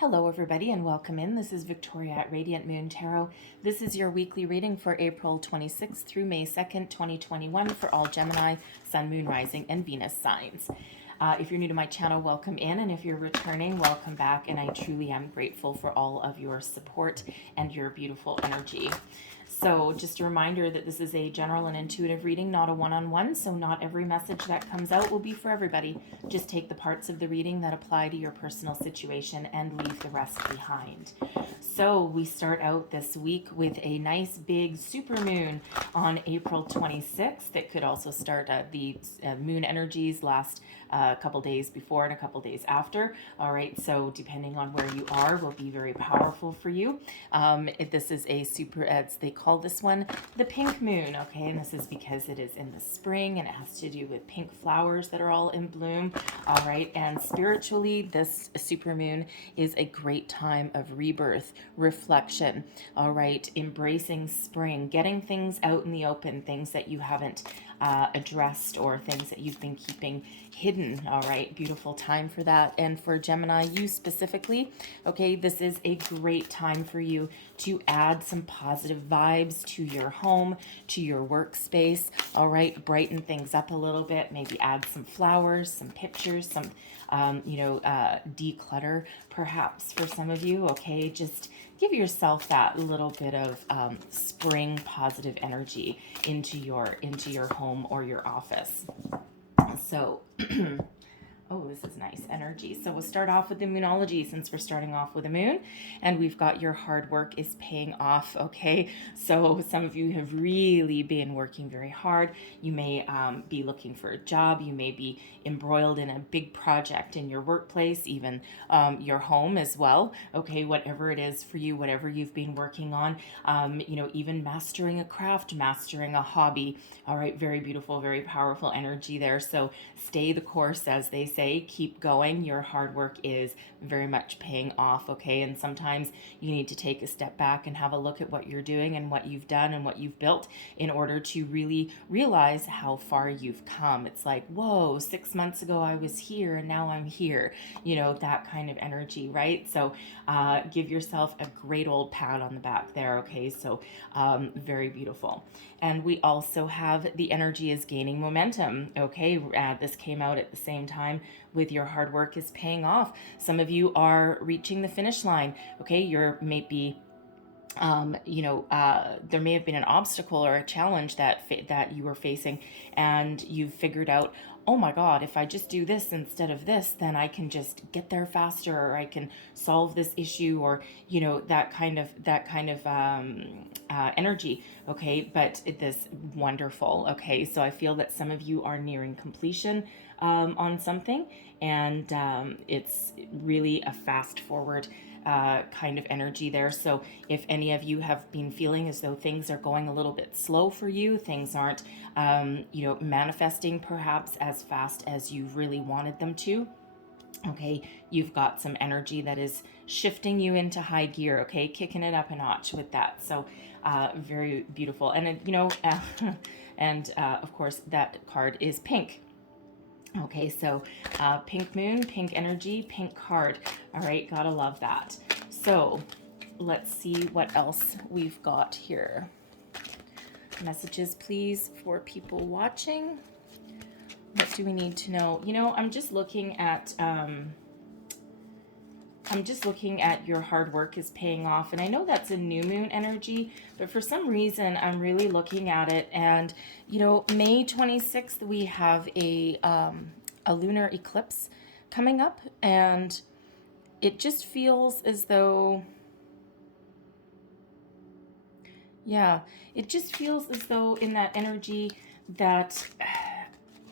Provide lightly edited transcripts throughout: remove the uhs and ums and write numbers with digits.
Hello everybody and welcome in. This is Victoria at Radiant Moon Tarot. This is your weekly reading for April 26th through May 2nd, 2021 for all Gemini, Sun, Moon, Rising, and Venus signs. If you're new to my channel, welcome in, and if you're returning, welcome back, and I truly am grateful for all of your support and your beautiful energy. So just a reminder that this is a general and intuitive reading, not a one-on-one, so not every message that comes out will be for everybody. Just take the parts of the reading that apply to your personal situation and leave the rest behind. So we start out this week with a nice big supermoon on April 26th. It could also start the moon energies last a couple days before and a couple days after. All right, so depending on where you are will be very powerful for you. This is a they call this one the pink moon, okay, and this is because it is in the spring and it has to do with pink flowers that are all in bloom. All right, and spiritually, this super moon is a great time of rebirth, reflection, all right, embracing spring, getting things out in the open, things that you haven't addressed or things that you've been keeping hidden. All right, beautiful time for that. And for Gemini, you specifically, okay, this is a great time for you to add some positive vibes to your home, to your workspace. All right, brighten things up a little bit, maybe add some flowers, some pictures, some declutter perhaps for some of you. Okay, just give yourself that little bit of spring positive energy into your home or your office. So oh, this is nice energy. So we'll start off with the moonology since we're starting off with a moon, and we've got your hard work is paying off, okay? So some of you have really been working very hard. You may be looking for a job. You may be embroiled in a big project in your workplace, even your home as well, okay? Whatever it is for you, whatever you've been working on, even mastering a craft, mastering a hobby. All right, very beautiful, very powerful energy there. So stay the course, as they say, keep going. Your hard work is very much paying off, okay? And sometimes you need to take a step back and have a look at what you're doing and what you've done and what you've built in order to really realize how far you've come. It's like, whoa, 6 months ago I was here and now I'm here, that kind of energy, right? So give yourself a great old pat on the back there, okay? So very beautiful. And we also have the energy is gaining momentum, okay? This came out at the same time with your hard work is paying off. Some of you are reaching the finish line, okay? You're maybe there may have been an obstacle or a challenge that you were facing, and you've figured out, oh my God, if I just do this instead of this, then I can just get there faster, or I can solve this issue, or that kind of energy. Okay, but this wonderful. Okay, so I feel that some of you are nearing completion on something, and it's really a fast forward kind of energy there. So if any of you have been feeling as though things are going a little bit slow for you, things aren't, manifesting perhaps as fast as you really wanted them to, okay, you've got some energy that is shifting you into high gear, okay, kicking it up a notch with that. So very beautiful. And, and of course, that card is pink. Okay, so pink moon, pink energy, pink card. All right, gotta love that. So let's see what else we've got here. Messages, please, for people watching. What do we need to know? I'm just looking at your hard work is paying off, and I know that's a new moon energy, but for some reason I'm really looking at it, and May 26th we have a lunar eclipse coming up, and it just feels as though, it just feels as though in that energy that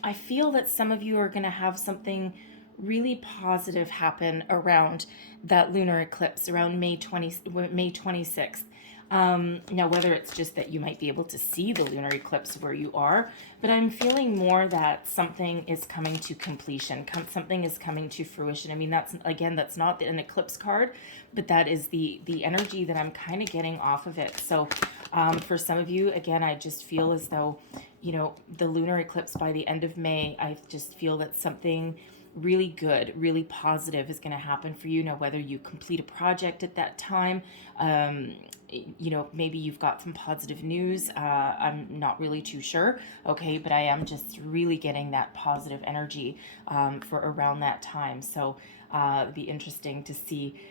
I feel that some of you are going to have something really positive happen around that lunar eclipse around May 26th. Now, whether it's just that you might be able to see the lunar eclipse where you are, but I'm feeling more that something is coming to completion, something is coming to fruition. I mean, that's not an eclipse card, but that is the energy that I'm kind of getting off of it. So for some of you, again, I just feel as though, the lunar eclipse by the end of May, I just feel that something really good, really positive is going to happen for you. Now, whether you complete a project at that time, maybe you've got some positive news. I'm not really too sure. Okay. But I am just really getting that positive energy for around that time. So it'd be interesting to see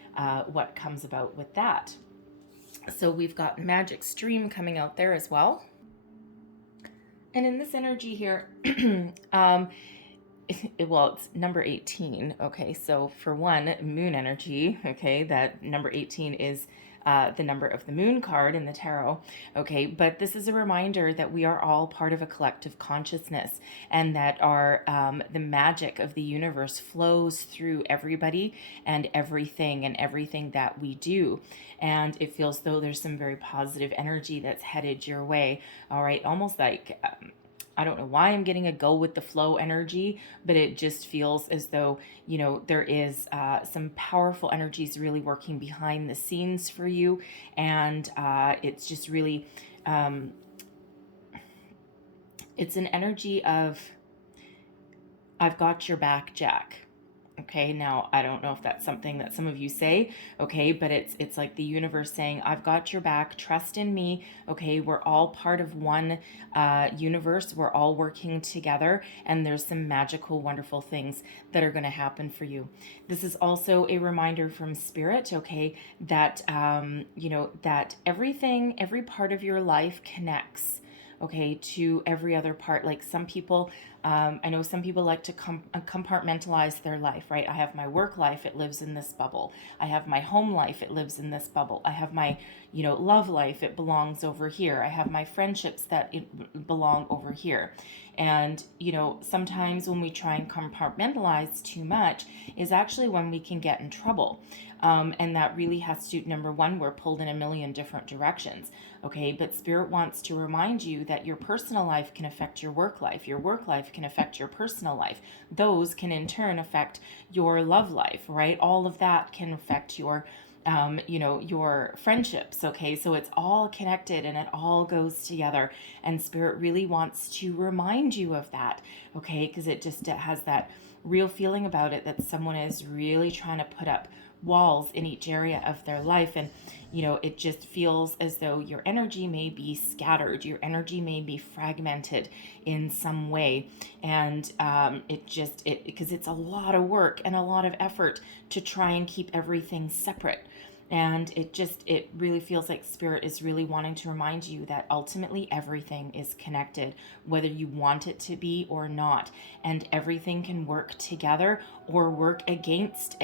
what comes about with that. So we've got magic stream coming out there as well. And in this energy here, it's number 18. Okay, so for one, moon energy, okay, that number 18 is the number of the moon card in the tarot. Okay, but this is a reminder that we are all part of a collective consciousness, and that the magic of the universe flows through everybody and everything that we do. And it feels though there's some very positive energy that's headed your way. All right, almost like I don't know why I'm getting a go with the flow energy, but it just feels as though, there is some powerful energies really working behind the scenes for you. And it's just really, it's an energy of, I've got your back, Jack. Okay, now I don't know if that's something that some of you say, okay, but it's like the universe saying, I've got your back, trust in me. Okay, we're all part of one universe, we're all working together, and there's some magical, wonderful things that are going to happen for you. This is also a reminder from Spirit, okay, that that every part of your life connects, okay, to every other part. Like some people, I know some people like to compartmentalize their life, right? I have my work life, it lives in this bubble. I have my home life, it lives in this bubble. I have my, love life, it belongs over here. I have my friendships that belong over here. And, sometimes when we try and compartmentalize too much is actually when we can get in trouble. And that really has to, number one, we're pulled in a million different directions. Okay, but Spirit wants to remind you that your personal life can affect your work life. Your work life can affect your personal life. Those can in turn affect your love life, right? All of that can affect your your friendships. Okay, so it's all connected and it all goes together. And Spirit really wants to remind you of that. Okay, because it has that real feeling about it that someone is really trying to put up walls in each area of their life. And it just feels as though your energy may be scattered, your energy may be fragmented in some way. And because it's a lot of work and a lot of effort to try and keep everything separate. And it really feels like Spirit is really wanting to remind you that ultimately everything is connected, whether you want it to be or not. And everything can work together or work against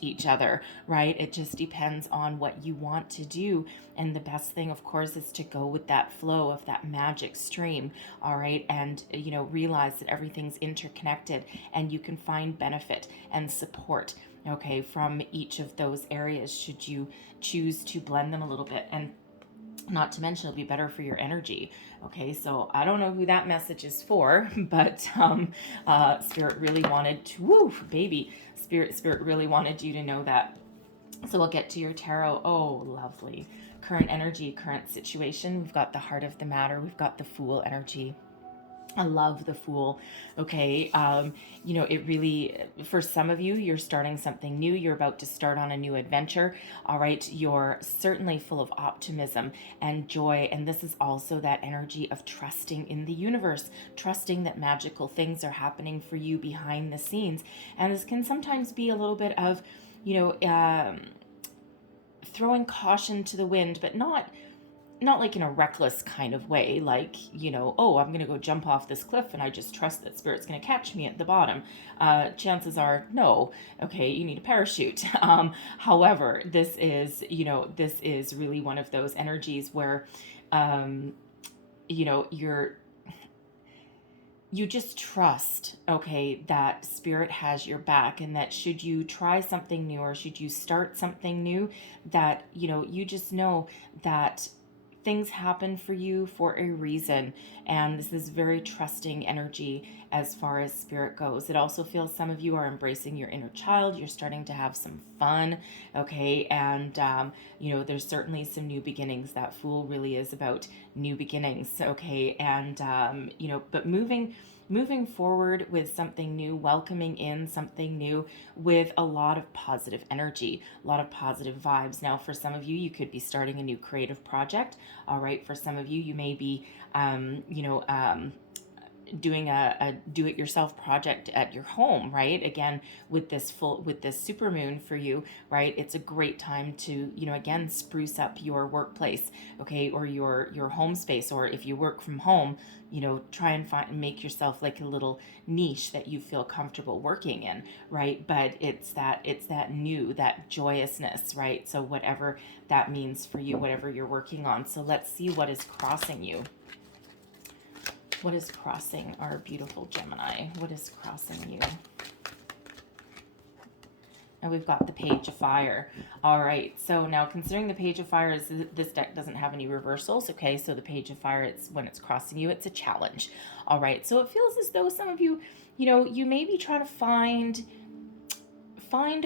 each other, right? It just depends on what you want to do. And the best thing, of course, is to go with that flow of that magic stream, all right? And, realize that everything's interconnected and you can find benefit and support, okay, from each of those areas should you choose to blend them a little bit. And not to mention, it'll be better for your energy. Okay, so I don't know who that message is for, but Spirit really wanted to, Spirit really wanted you to know that. So we'll get to your tarot. Oh, lovely. Current energy, current situation. We've got the heart of the matter. We've got the Fool energy. I love the Fool. Okay. It really, for some of you, you're starting something new. You're about to start on a new adventure. All right. You're certainly full of optimism and joy. And this is also that energy of trusting in the universe, trusting that magical things are happening for you behind the scenes. And this can sometimes be a little bit of, throwing caution to the wind, but not like in a reckless kind of way, like, oh, I'm going to go jump off this cliff and I just trust that Spirit's going to catch me at the bottom. Chances are no. Okay, you need a parachute. However, this is really one of those energies where, you just trust, okay, that Spirit has your back, and that should you try something new or should you start something new, that, you just know that things happen for you for a reason. And this is very trusting energy as far as Spirit goes. It also feels some of you are embracing your inner child. You're starting to have some fun, okay? And, you know, there's certainly some new beginnings. That Fool really is about new beginnings, okay? And, you know, but moving forward with something new, welcoming in something new with a lot of positive energy, a lot of positive vibes. Now, for some of you, you could be starting a new creative project. All right. For some of you, you may be, doing a do-it-yourself project at your home, right? Again, with this super moon for you, right? It's a great time to, you know, again, spruce up your workplace, okay, or your home space, or if you work from home, you know, try and make yourself like a little niche that you feel comfortable working in, right? But it's that new, that joyousness, right? So whatever that means for you, whatever you're working on. So let's see what is crossing you. What is crossing our beautiful Gemini? What is crossing you? And we've got the Page of Fire. All right, so now considering the Page of Fire, this deck doesn't have any reversals, okay? So the Page of Fire, it's when it's crossing you, it's a challenge. All right, so it feels as though some of you, you know, you may be trying to find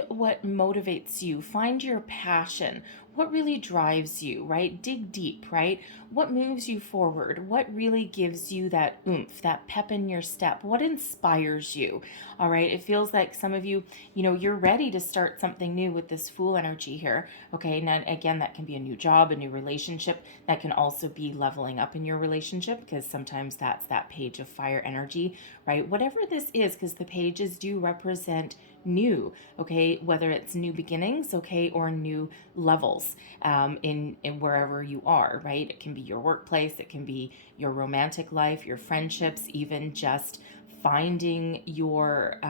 what motivates you, find your passion, what really drives you, right? Dig deep, right? What moves you forward? What really gives you that oomph, that pep in your step? What inspires you? All right. It feels like some of you, you know, you're ready to start something new with this Fool energy here. Okay. Now, again, that can be a new job, a new relationship. That can also be leveling up in your relationship, because sometimes that's that Page of Fire energy, right? Whatever this is, because the pages do represent new, okay, whether it's new beginnings, okay, or new levels in wherever you are, right? It can be your workplace, it can be your romantic life, your friendships, even just finding your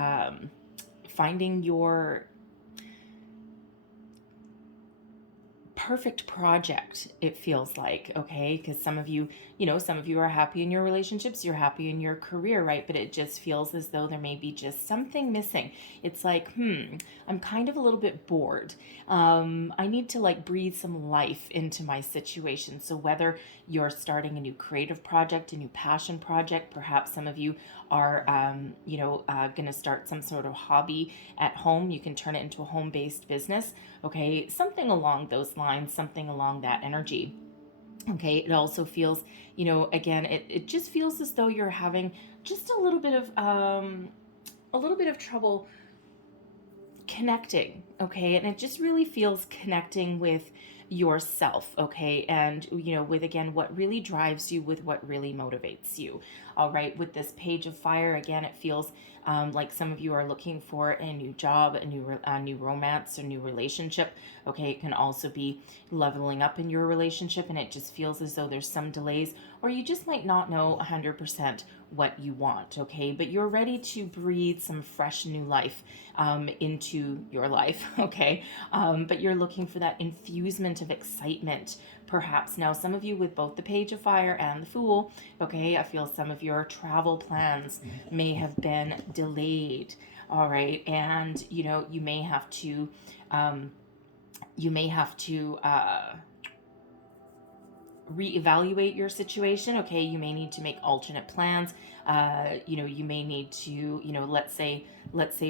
perfect project, it feels like, okay? Because some of you, you know, some of you are happy in your relationships, you're happy in your career, right? But it just feels as though there may be just something missing. It's like, I'm kind of a little bit bored. I need to like breathe some life into my situation. So whether you're starting a new creative project, a new passion project, perhaps some of you are, going to start some sort of hobby at home. You can turn it into a home-based business, okay? Something along those lines, something along that energy. Okay, it also feels, you know, again, it just feels as though you're having just a little bit of trouble connecting, okay? And it just really feels connecting with yourself, okay? And, you know, with, again, what really drives you, with what really motivates you. All right, with this Page of Fire, again, it feels like some of you are looking for a new job, a new romance, a new relationship. Okay, it can also be leveling up in your relationship, and it just feels as though there's some delays, or you just might not know 100% what you want. Okay, but you're ready to breathe some fresh new life into your life. Okay, but you're looking for that infusement of excitement, perhaps. Now, some of you with both the Page of Fire and the Fool, okay, I feel some of your travel plans may have been delayed. All right, and you know, you may have to reevaluate your situation. Okay, you may need to make alternate plans. You may need to, let's say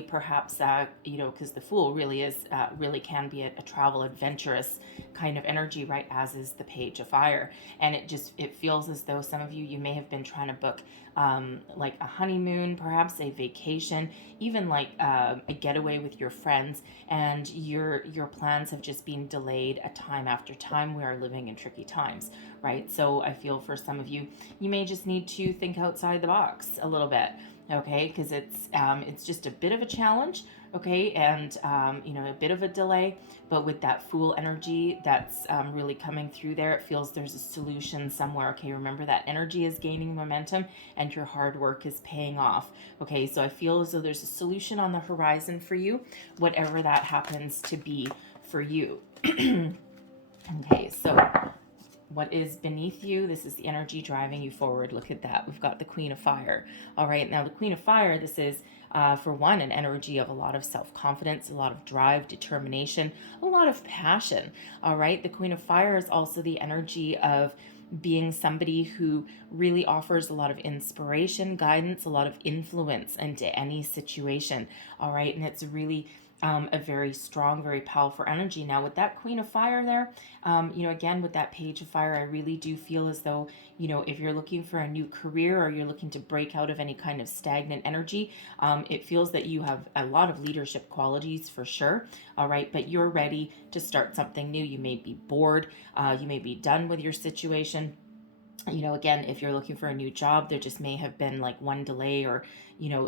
perhaps, because the Fool really is, really can be a travel adventurous kind of energy, right? As is the Page of Fire. And it feels as though some of you may have been trying to book like a honeymoon, perhaps a vacation, even like a getaway with your friends, and your plans have just been delayed time after time. We are living in tricky times, right? So I feel for some of you, you may just need to think outside the box a little bit, okay? Because it's just a bit of a challenge, okay? And a bit of a delay, but with that Fool energy that's really coming through there, it feels there's a solution somewhere. Okay, remember that energy is gaining momentum and your hard work is paying off. Okay, so I feel as though there's a solution on the horizon for you, whatever that happens to be for you. Okay, so what is beneath you? This is the energy driving you forward. Look at that. We've got the Queen of Fire. All right, now the Queen of Fire, this is, for one, an energy of a lot of self-confidence, a lot of drive, determination, a lot of passion. All right, the Queen of Fire is also the energy of being somebody who really offers a lot of inspiration, guidance, a lot of influence into any situation. All right, and it's really a very strong, very powerful energy. Now, with that Queen of Fire there, again, with that Page of Fire, I really do feel as though, if you're looking for a new career or you're looking to break out of any kind of stagnant energy, it feels that you have a lot of leadership qualities for sure. All right, but you're ready to start something new. You may be bored. You may be done with your situation. Again, if you're looking for a new job, there just may have been like one delay or,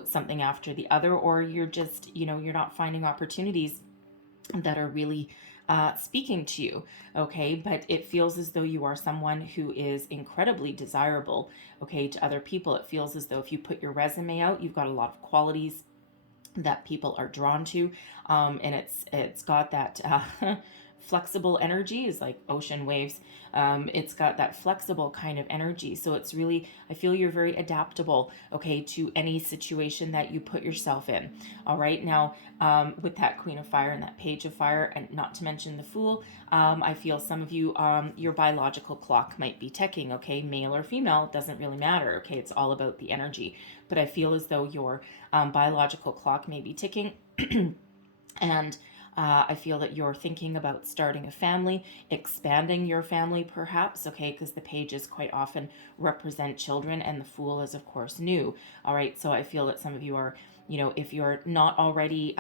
something after the other, or you're just, you're not finding opportunities that are really speaking to you. Okay. But it feels as though you are someone who is incredibly desirable. Okay. To other people, it feels as though if you put your resume out, you've got a lot of qualities that people are drawn to. And it's got that, flexible energy is like ocean waves. It's got that flexible kind of energy. So it's really, I feel you're very adaptable, okay, to any situation that you put yourself in. All right. Now, with that Queen of Fire and that Page of Fire, and not to mention the Fool, I feel some of you, your biological clock might be ticking, okay, male or female, it doesn't really matter. Okay. It's all about the energy, but I feel as though your biological clock may be ticking. And I feel that you're thinking about starting a family, expanding your family perhaps, okay, because the pages quite often represent children and the Fool is, of course, new. All right, so I feel that some of you are, if you're not already,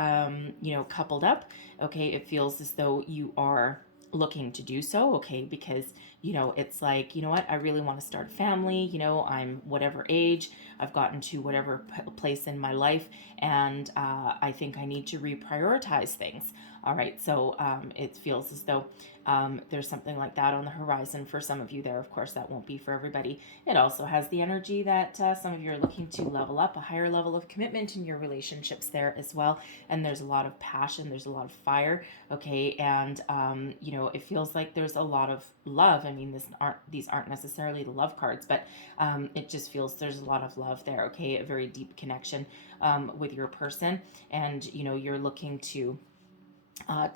coupled up, okay, it feels as though you are looking to do so, okay, because it's like, what, I really want to start a family, I'm whatever age, I've gotten to whatever place in my life, and I think I need to reprioritize things. All right, so it feels as though there's something like that on the horizon for some of you there. Of course, that won't be for everybody. It also has the energy that some of you are looking to level up, a higher level of commitment in your relationships there as well. And there's a lot of passion, there's a lot of fire, okay, and it feels like there's a lot of love. I mean, these aren't necessarily the love cards, but it just feels there's a lot of love there, okay, a very deep connection with your person, and you're looking to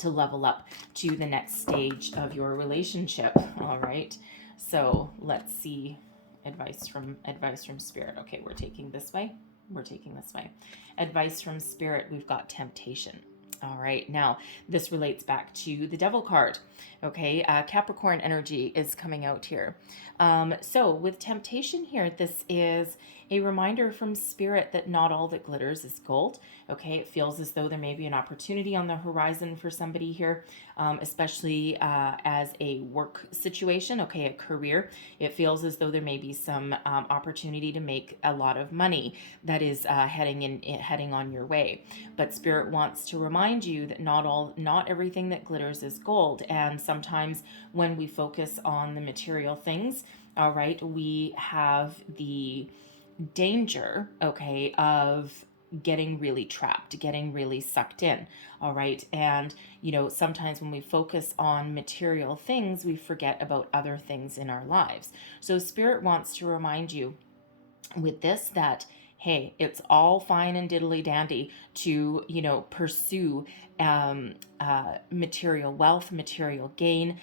level up to the next stage of your relationship. All right, so let's see advice from Spirit. Okay, we're taking this way. Advice from Spirit, we've got temptation. All right, now this relates back to the Devil card. Okay, Capricorn energy is coming out here. So with temptation here, this is a reminder from Spirit that not all that glitters is gold. Okay, it feels as though there may be an opportunity on the horizon for somebody here, especially as a work situation, okay, a career. It feels as though there may be some opportunity to make a lot of money that is heading on your way. But Spirit wants to remind you that not everything that glitters is gold, and sometimes when we focus on the material things, all right, we have the danger, okay, of getting really trapped, getting really sucked in. All right. And, sometimes when we focus on material things, we forget about other things in our lives. So Spirit wants to remind you with this that, hey, it's all fine and diddly dandy to, pursue material wealth, material gain,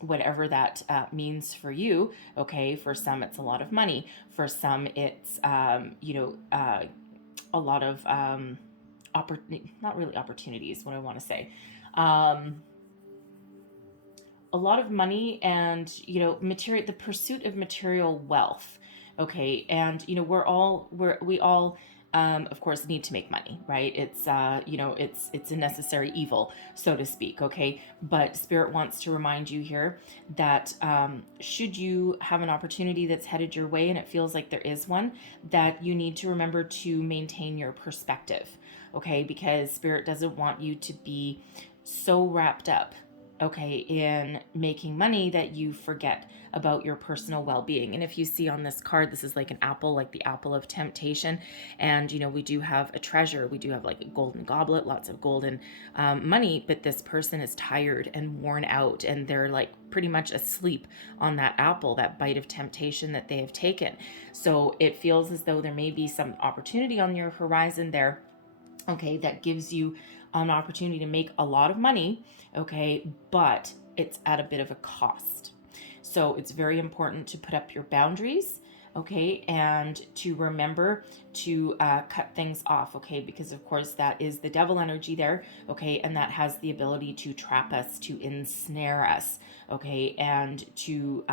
whatever that means for you. Okay, for some it's a lot of money, for some it's a lot of not really opportunities, what I want to say, a lot of money and material, the pursuit of material wealth. Okay, and we all of course need to make money, right? It's it's a necessary evil, so to speak. Okay, but Spirit wants to remind you here that should you have an opportunity that's headed your way, and it feels like there is one, that you need to remember to maintain your perspective. Okay, because Spirit doesn't want you to be so wrapped up, okay, in making money that you forget about your personal well-being. And if you see on this card, this is like an apple, like the apple of temptation. And, we do have a treasure. We do have like a golden goblet, lots of golden money, but this person is tired and worn out, and they're like pretty much asleep on that apple, that bite of temptation that they have taken. So it feels as though there may be some opportunity on your horizon there, okay, that gives you an opportunity to make a lot of money, okay, but it's at a bit of a cost. So it's very important to put up your boundaries, okay, and to remember to cut things off, okay, because of course that is the devil energy there, okay, and that has the ability to trap us, to ensnare us, okay, and to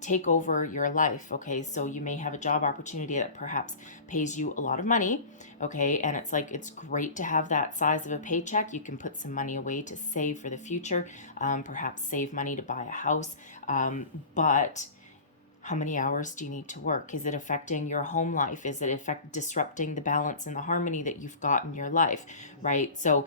take over your life, okay. So you may have a job opportunity that perhaps pays you a lot of money, okay, and it's like it's great to have that size of a paycheck. You can put some money away to save for the future, perhaps save money to buy a house, but how many hours do you need to work? Is it affecting your home life? Is it disrupting the balance and the harmony that you've got in your life, right? So,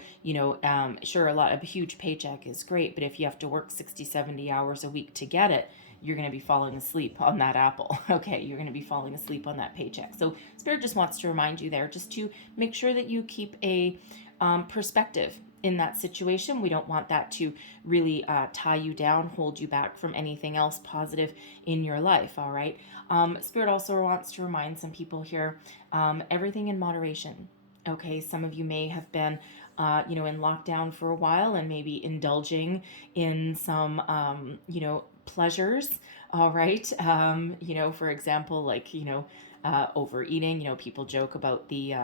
sure, a huge paycheck is great, but if you have to work 60, 70 hours a week to get it, you're going to be falling asleep on that apple. Okay, you're going to be falling asleep on that paycheck. So Spirit just wants to remind you there just to make sure that you keep a perspective in that situation. We don't want that to really tie you down, hold you back from anything else positive in your life, all right? Spirit also wants to remind some people here, everything in moderation. Okay, some of you may have been, in lockdown for a while and maybe indulging in some, pleasures, all right? For example, like, overeating. People joke about the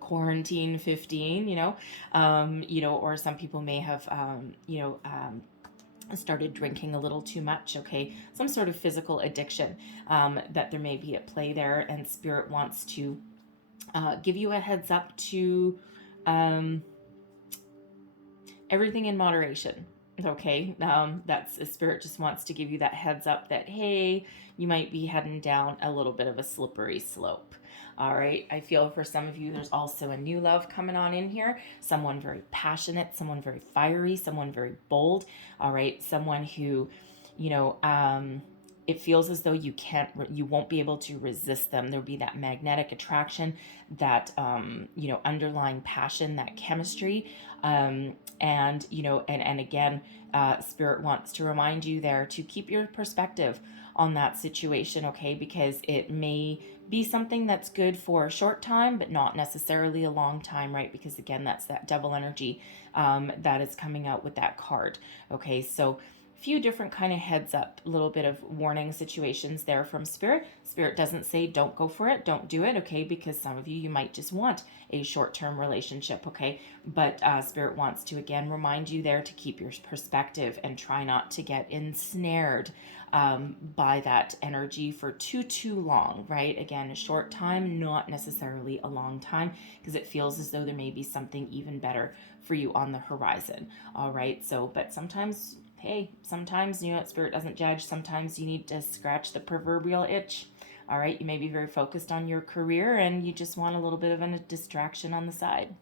quarantine 15, or some people may have, started drinking a little too much, okay? Some sort of physical addiction that there may be at play there, and Spirit wants to give you a heads up to everything in moderation. Okay, that's a Spirit just wants to give you that heads up that, hey, you might be heading down a little bit of a slippery slope. All right, I feel for some of you, there's also a new love coming on in here. Someone very passionate, someone very fiery, someone very bold. All right, someone who, it feels as though you won't be able to resist them. There'll be that magnetic attraction, that underlying passion, that chemistry, and again, Spirit wants to remind you there to keep your perspective on that situation, okay? Because it may be something that's good for a short time, but not necessarily a long time, right? Because again, that's that devil energy that is coming out with that card, okay? So few different kind of heads up, a little bit of warning situations there from Spirit. Spirit doesn't say don't go for it, don't do it, okay? Because some of you might just want a short-term relationship, okay? But Spirit wants to again remind you there to keep your perspective and try not to get ensnared by that energy for too long, right? Again, a short time, not necessarily a long time, because it feels as though there may be something even better for you on the horizon, all right? So, but sometimes, hey, sometimes, Spirit doesn't judge. Sometimes you need to scratch the proverbial itch. All right, you may be very focused on your career and you just want a little bit of a distraction on the side.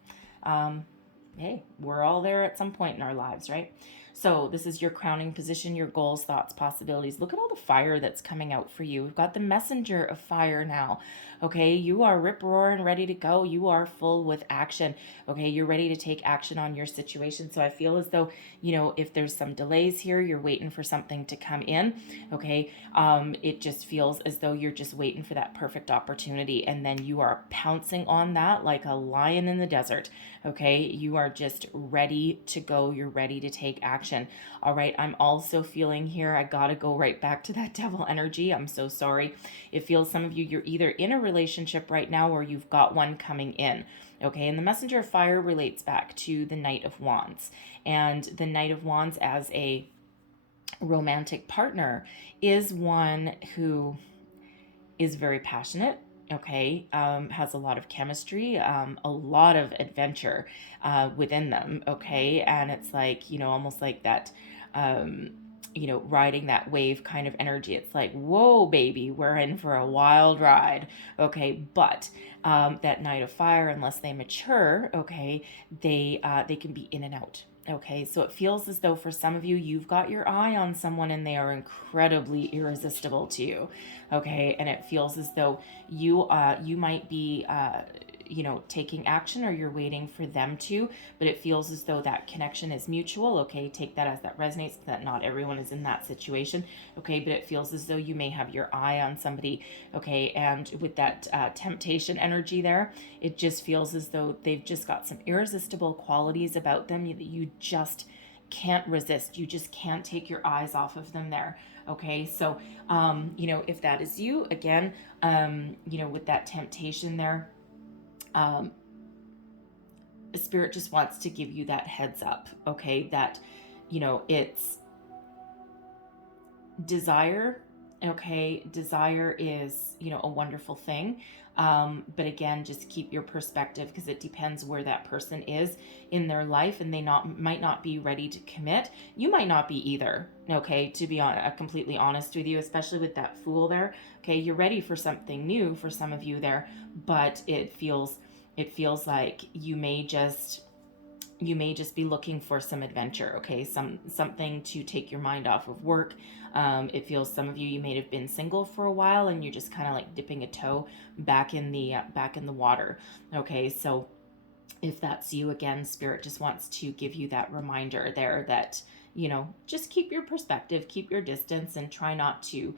Hey, we're all there at some point in our lives, right? So this is your crowning position, your goals, thoughts, possibilities. Look at all the fire that's coming out for you. We've got the messenger of fire now. Okay, you are rip-roaring, ready to go. You are full with action. Okay, you're ready to take action on your situation. So I feel as though, if there's some delays here, you're waiting for something to come in. Okay, it just feels as though you're just waiting for that perfect opportunity, and then you are pouncing on that like a lion in the desert. Okay, you are just ready to go. You're ready to take action. All right, I'm also feeling here, I gotta go right back to that devil energy. I'm so sorry. It feels some of you, you're either in a relationship right now or you've got one coming in. Okay, and the messenger of fire relates back to the Knight of Wands. And the Knight of Wands as a romantic partner is one who is very passionate, okay, has a lot of chemistry, a lot of adventure within them, okay, and it's like, almost like that, riding that wave kind of energy. It's like, whoa, baby, we're in for a wild ride, okay, but that Knight of Fire, unless they mature, okay, they can be in and out. Okay, so it feels as though for some of you, you've got your eye on someone and they are incredibly irresistible to you. Okay, and it feels as though you might be taking action, or you're waiting for them to, but it feels as though that connection is mutual. Okay, take that as that resonates, that not everyone is in that situation. Okay, but it feels as though you may have your eye on somebody. Okay, and with that temptation energy there, it just feels as though they've just got some irresistible qualities about them that you just can't resist. You just can't take your eyes off of them there. Okay, so, you know, if that is you, again, you know, with that temptation there, Spirit just wants to give you that heads up, okay, that, you know, it's desire. Okay, desire is, you know, a wonderful thing. But again, just keep your perspective, because it depends where that person is in their life, and they might not be ready to commit. You might not be either. Okay, to be completely honest with you, especially with that Fool there. Okay, you're ready for something new for some of you there, but it feels like you may just be looking for some adventure, okay, something to take your mind off of work. It feels, some of you may have been single for a while, and you're just kind of like dipping a toe back in the water. Okay, so if that's you, again, Spirit just wants to give you that reminder there that, you know, just keep your perspective, keep your distance, and try not to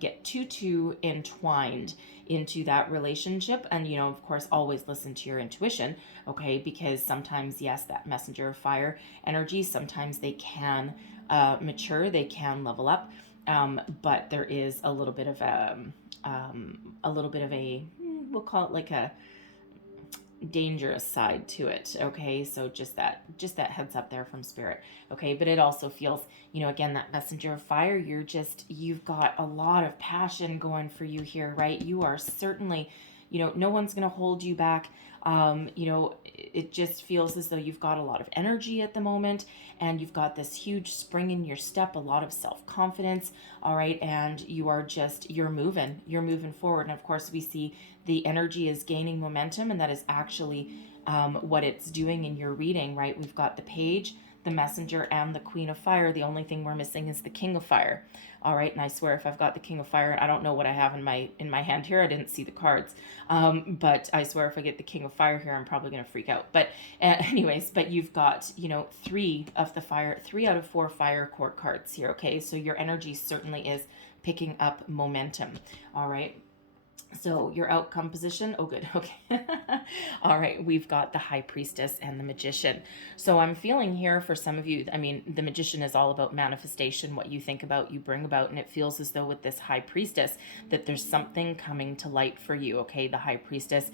get too entwined into that relationship. And, you know, of course, always listen to your intuition, okay, because sometimes, yes, that messenger of fire energy, sometimes they can mature, they can level up, but there is a little bit of a we'll call it like a dangerous side to it. Okay, so just that heads up there from Spirit. Okay, but it also feels, you know, again, that messenger of fire, you've got a lot of passion going for you here, right? You are certainly, you know, no one's going to hold you back. You know, it just feels as though you've got a lot of energy at the moment, and you've got this huge spring in your step, a lot of self-confidence. All right, and you're moving forward. And of course, we see the energy is gaining momentum, and that is actually what it's doing in your reading, right? We've got the Page, the Messenger, and the Queen of Fire. The only thing we're missing is the King of Fire. All right, and I swear, if I've got the King of Fire, I don't know what I have in my hand here. I didn't see the cards, but I swear, if I get the King of Fire here, I'm probably gonna freak out. But anyways, but you've got, you know, 3 out of 4 fire court cards here. Okay, so your energy certainly is picking up momentum. All right. So your outcome position, oh good, okay. All right, we've got the High Priestess and the Magician. So I'm feeling here for some of you, I mean, the Magician is all about manifestation, what you think about, you bring about, and it feels as though with this High Priestess that there's something coming to light for you, okay? The High Priestess,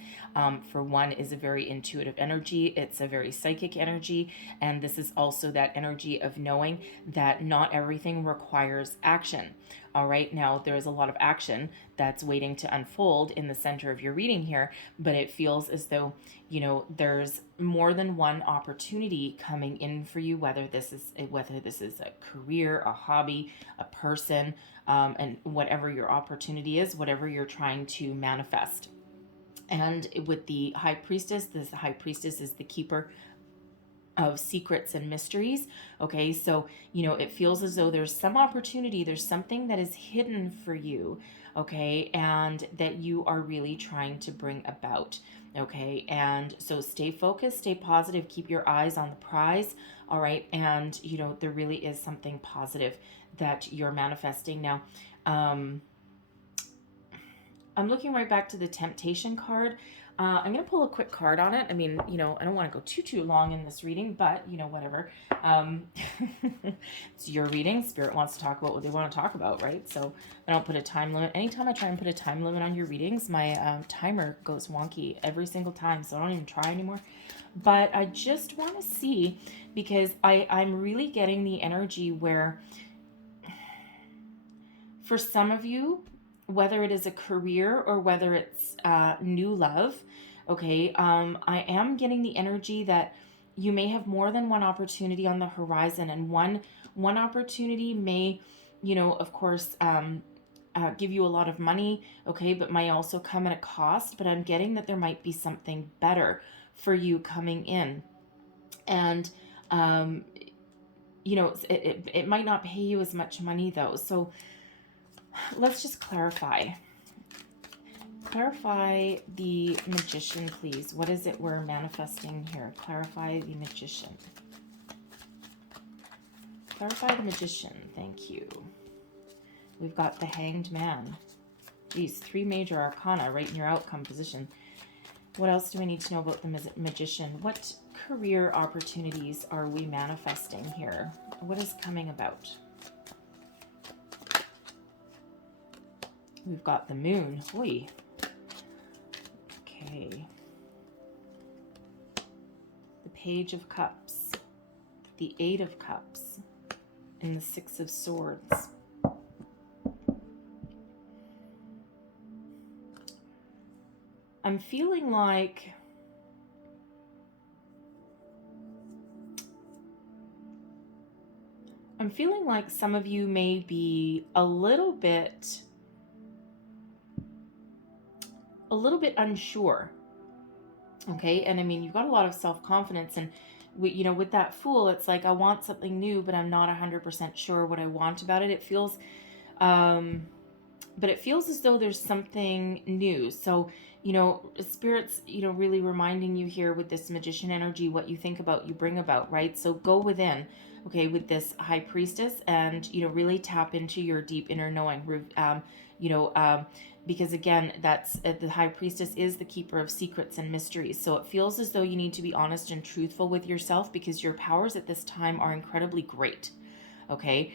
for one, is a very intuitive energy, it's a very psychic energy, and this is also that energy of knowing that not everything requires action. All right, now there is a lot of action that's waiting to unfold in the center of your reading here, but it feels as though, you know, there's more than one opportunity coming in for you, whether this is a career, a hobby, a person, and whatever your opportunity is, whatever you're trying to manifest. And with the High Priestess, the High Priestess is the keeper of secrets and mysteries. Okay, so, you know, it feels as though there's some opportunity, there's something that is hidden for you, okay, and that you are really trying to bring about. Okay, and so stay focused, stay positive, keep your eyes on the prize. All right, and, you know, there really is something positive that you're manifesting now. I'm looking right back to the Temptation card. I'm going to pull a quick card on it. I mean, you know, I don't want to go too long in this reading, but, you know, whatever. It's your reading. Spirit wants to talk about what they want to talk about, right? So I don't put a time limit. Anytime I try and put a time limit on your readings, my timer goes wonky every single time, so I don't even try anymore. But I just want to see, because I'm really getting the energy where, for some of you, whether it is a career or whether it's new love, okay, I am getting the energy that you may have more than one opportunity on the horizon, and one opportunity may, you know, of course, give you a lot of money, okay, but might also come at a cost. But I'm getting that there might be something better for you coming in, and you know, it might not pay you as much money though. So let's just clarify the Magician, please. What is it we're manifesting here? Clarify the Magician. Clarify the Magician. Thank you. We've got the Hanged Man. These 3 major arcana right in your outcome position. What else do we need to know about the Magician? What career opportunities are we manifesting here? What is coming about? We've got the moon. Oy. Okay. The Page of Cups, the Eight of Cups, and the Six of Swords. I'm feeling like some of you may be a little bit unsure. Okay, and I mean, you've got a lot of self-confidence, and with that Fool, it's like, I want something new, but I'm not 100% sure what I want about it. It feels, but it feels as though there's something new. So, Spirit's, really reminding you here with this Magician energy, what you think about, you bring about, right? So go within, okay, with this High Priestess, and, really tap into your deep inner knowing, because again, that's the High Priestess is the keeper of secrets and mysteries. So it feels as though you need to be honest and truthful with yourself, because your powers at this time are incredibly great. Okay.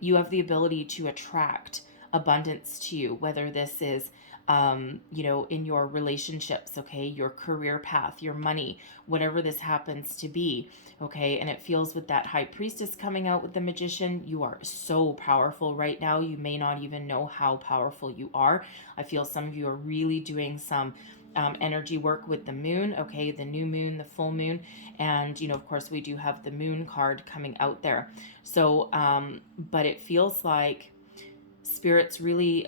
You have the ability to attract abundance to you, whether this is, in your relationships, okay, your career path, your money, whatever this happens to be, okay. And it feels with that High Priestess coming out with the Magician, you are so powerful right now. You may not even know how powerful you are. I feel some of you are really doing some energy work with the moon, okay, the new moon, the full moon, and of course we do have the moon card coming out there. So but it feels like Spirit's really,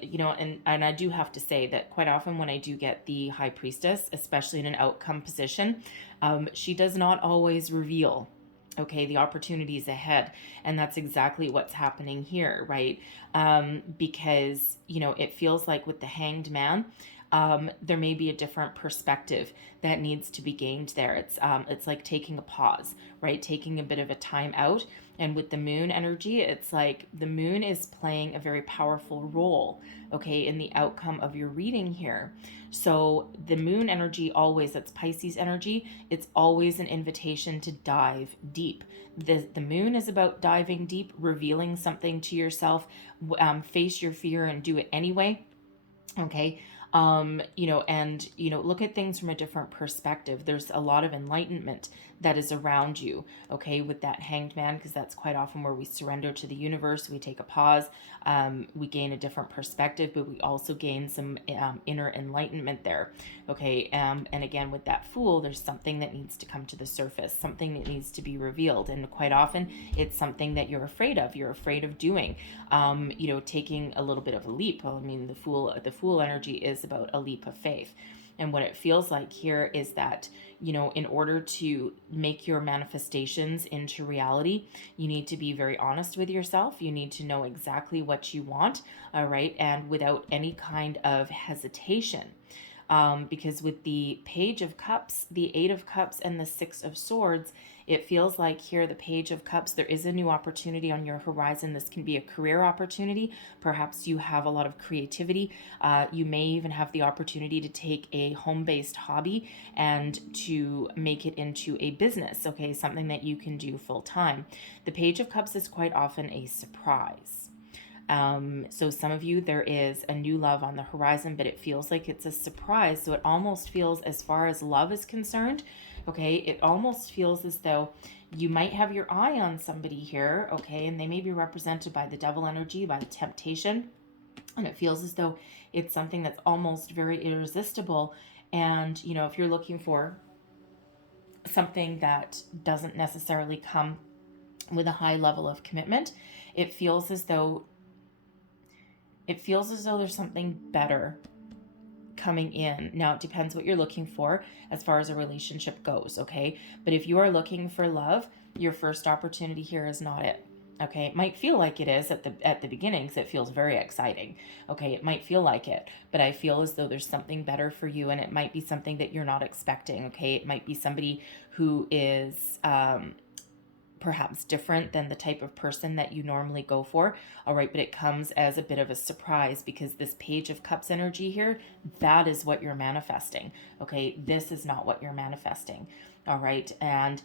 and I do have to say that quite often when I do get the High Priestess, especially in an outcome position, she does not always reveal, okay, the opportunities ahead. And that's exactly what's happening here, right? Because, it feels like with the Hanged Man, there may be a different perspective that needs to be gained there. It's like taking a pause, right? Taking a bit of a time out. And with the moon energy, it's like the moon is playing a very powerful role, okay, in the outcome of your reading here. So the moon energy always, that's Pisces energy, it's always an invitation to dive deep. The moon is about diving deep, revealing something to yourself, face your fear and do it anyway. Okay. Look at things from a different perspective. There's a lot of enlightenment that is around you, okay, with that Hanged Man, because that's quite often where we surrender to the universe. We take a pause, we gain a different perspective, but we also gain some inner enlightenment there, okay. And again, with that Fool, there's something that needs to come to the surface, something that needs to be revealed, and quite often it's something that you're afraid of. You're afraid of doing, taking a little bit of a leap. Well, I mean, the Fool energy is about a leap of faith. And what it feels like here is that, in order to make your manifestations into reality, you need to be very honest with yourself. You need to know exactly what you want, all right, and without any kind of hesitation. Because with the Page of Cups, the Eight of Cups, and the Six of Swords, it feels like here, the Page of Cups, there is a new opportunity on your horizon. This can be a career opportunity. Perhaps you have a lot of creativity. You may even have the opportunity to take a home-based hobby and to make it into a business, okay, something that you can do full-time. The Page of Cups is quite often a surprise. So some of you, there is a new love on the horizon, but it feels like it's a surprise. So it almost feels, as far as love is concerned, okay, it almost feels as though you might have your eye on somebody here, okay, and they may be represented by the Devil energy, by the temptation, and it feels as though it's something that's almost very irresistible. And, if you're looking for something that doesn't necessarily come with a high level of commitment, it feels as though there's something better coming in. Now, it depends what you're looking for as far as a relationship goes, okay? But if you are looking for love, your first opportunity here is not it. Okay, it might feel like it is at the beginning, because it feels very exciting. Okay, it might feel like it, but I feel as though there's something better for you, and it might be something that you're not expecting. Okay, it might be somebody who is perhaps different than the type of person that you normally go for. All right, but it comes as a bit of a surprise, because this Page of Cups energy here, that is what you're manifesting. Okay, this is not what you're manifesting. All right. And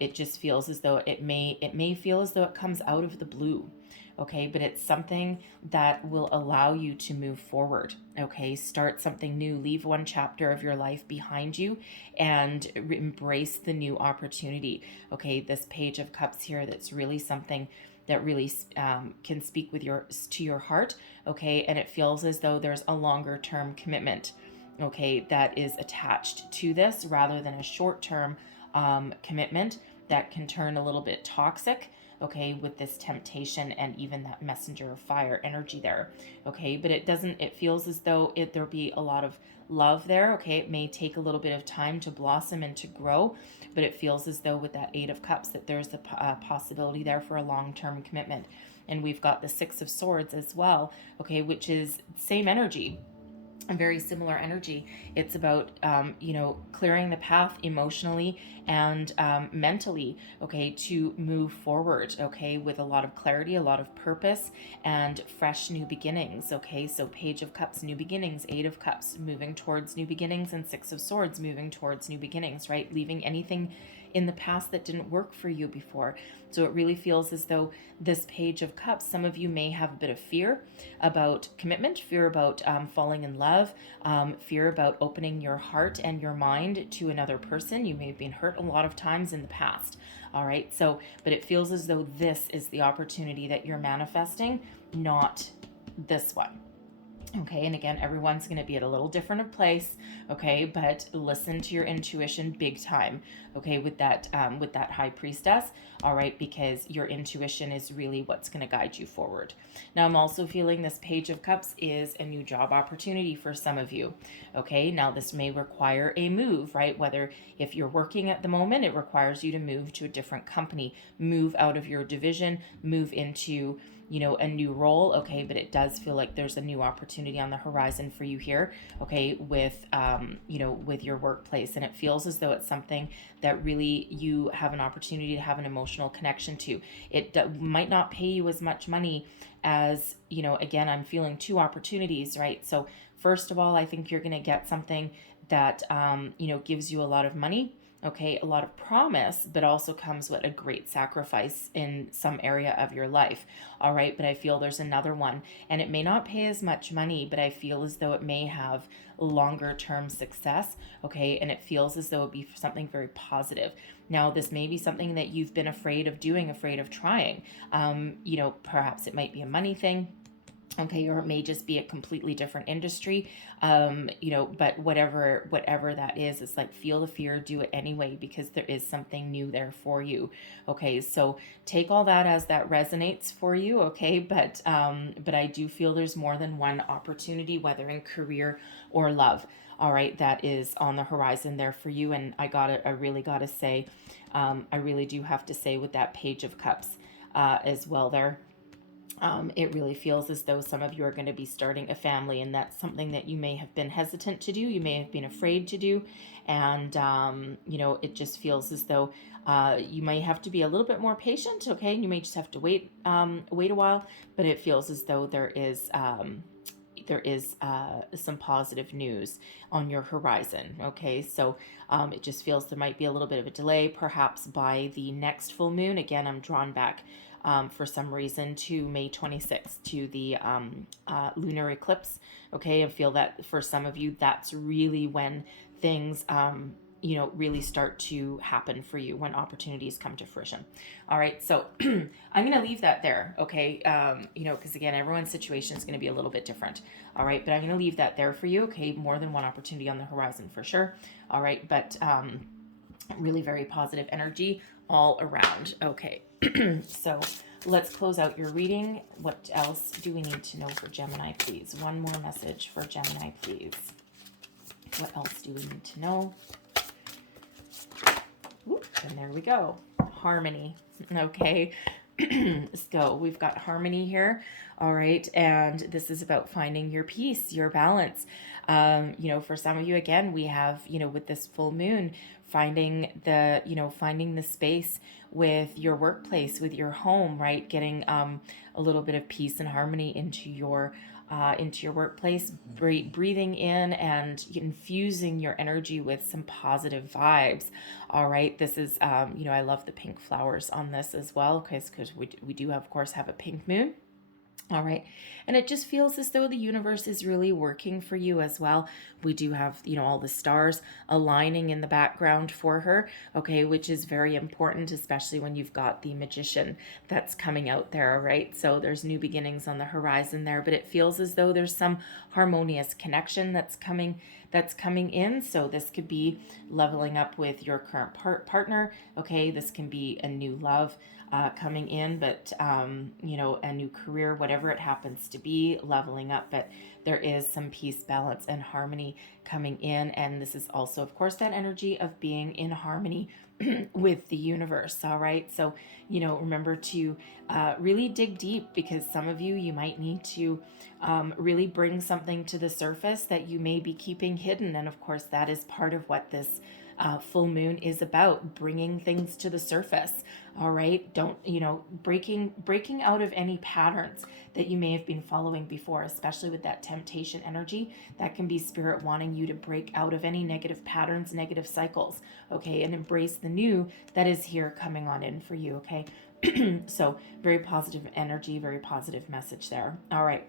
it just feels as though it may feel as though it comes out of the blue. Okay, but it's something that will allow you to move forward. Okay, start something new, leave one chapter of your life behind you, and embrace the new opportunity. Okay, this Page of Cups here, that's really something that really can speak with to your heart. Okay, and it feels as though there's a longer term commitment, okay, that is attached to this, rather than a short term commitment that can turn a little bit toxic, okay, with this temptation and even that messenger of fire energy there. Okay, but it feels as though there'll be a lot of love there. Okay, it may take a little bit of time to blossom and to grow, but it feels as though with that Eight of Cups that there's a possibility there for a long-term commitment. And we've got the Six of Swords as well, okay, which is same energy, a very similar energy. It's about, clearing the path emotionally and mentally, okay, to move forward, okay, with a lot of clarity, a lot of purpose, and fresh new beginnings, okay? So Page of Cups, new beginnings, Eight of Cups, moving towards new beginnings, and Six of Swords, moving towards new beginnings, right? Leaving anything in the past that didn't work for you before. So it really feels as though this Page of Cups, some of you may have a bit of fear about commitment, fear about falling in love, fear about opening your heart and your mind to another person. You may have been hurt a lot of times in the past. All right. So, but it feels as though this is the opportunity that you're manifesting, not this one. Okay, and again, everyone's going to be at a little different of place. Okay, but listen to your intuition big time. Okay, with that High Priestess. All right, because your intuition is really what's going to guide you forward. Now, I'm also feeling this Page of Cups is a new job opportunity for some of you. Okay, now this may require a move, right? Whether if you're working at the moment, it requires you to move to a different company, move out of your division, move into a new role. Okay, but it does feel like there's a new opportunity on the horizon for you here, okay, with with your workplace, and it feels as though it's something that really you have an opportunity to have an emotional connection to. It might not pay you as much money as, again, I'm feeling two opportunities, right? So first of all, I think you're going to get something that gives you a lot of money, okay, a lot of promise, but also comes with a great sacrifice in some area of your life. All right, but I feel there's another one, and it may not pay as much money, but I feel as though it may have longer term success, okay, and it feels as though it'd be something very positive. Now, this may be something that you've been afraid of doing, afraid of trying. Perhaps it might be a money thing. Okay, or it may just be a completely different industry, but whatever that is, it's like, feel the fear, do it anyway, because there is something new there for you. Okay, so take all that as that resonates for you. Okay, but I do feel there's more than one opportunity, whether in career or love. All right, that is on the horizon there for you. And I really gotta say, I really do have to say, with that Page of Cups as well there. It really feels as though some of you are going to be starting a family, and that's something that you may have been hesitant to do, you may have been afraid to do, and it just feels as though you may have to be a little bit more patient, okay? You may just have to wait a while, but it feels as though there is some positive news on your horizon, okay? So it just feels there might be a little bit of a delay, perhaps by the next full moon. Again, I'm drawn back for some reason to May 26th, to the lunar eclipse, okay? I feel that for some of you, that's really when things really start to happen for you, when opportunities come to fruition. All right, so I'm going to leave that there, okay? Because again, everyone's situation is going to be a little bit different. All right, but I'm going to leave that there for you, okay? More than one opportunity on the horizon for sure. All right, but really very positive energy all around. Okay, so let's close out your reading. What else do we need to know for Gemini, please? One more message for Gemini, please. What else do we need to know? Whoop, and there we go. Harmony. Okay. So we've got harmony here. All right. And this is about finding your peace, your balance. For some of you, again, we have, with this full moon, finding the space with your workplace, with your home, right? Getting a little bit of peace and harmony into your into your workplace, breathing in and infusing your energy with some positive vibes. All right, this is, I love the pink flowers on this as well, because we do, of course, have a pink moon. All right. And it just feels as though the universe is really working for you as well. We do have, all the stars aligning in the background for her, okay, which is very important, especially when you've got the magician that's coming out there, right? So there's new beginnings on the horizon there, but it feels as though there's some harmonious connection that's coming in. So this could be leveling up with your current partner, okay? This can be a new love coming in, but a new career, whatever it happens to be, leveling up. But there is some peace, balance, and harmony coming in, and this is also, of course, that energy of being in harmony with the universe. All right, so remember to really dig deep, because some of you might need to really bring something to the surface that you may be keeping hidden, and of course that is part of what this full moon is about, bringing things to the surface. All right, don't, breaking out of any patterns that you may have been following before, especially with that temptation energy. That can be spirit wanting you to break out of any negative patterns, negative cycles, okay, and embrace the new that is here coming on in for you, okay? So very positive energy, very positive message there. All right.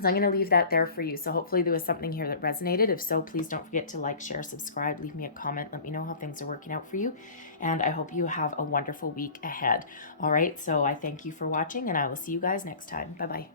So I'm going to leave that there for you. So hopefully there was something here that resonated. If so, please don't forget to like, share, subscribe, leave me a comment. Let me know how things are working out for you. And I hope you have a wonderful week ahead. All right. So I thank you for watching, and I will see you guys next time. Bye-bye.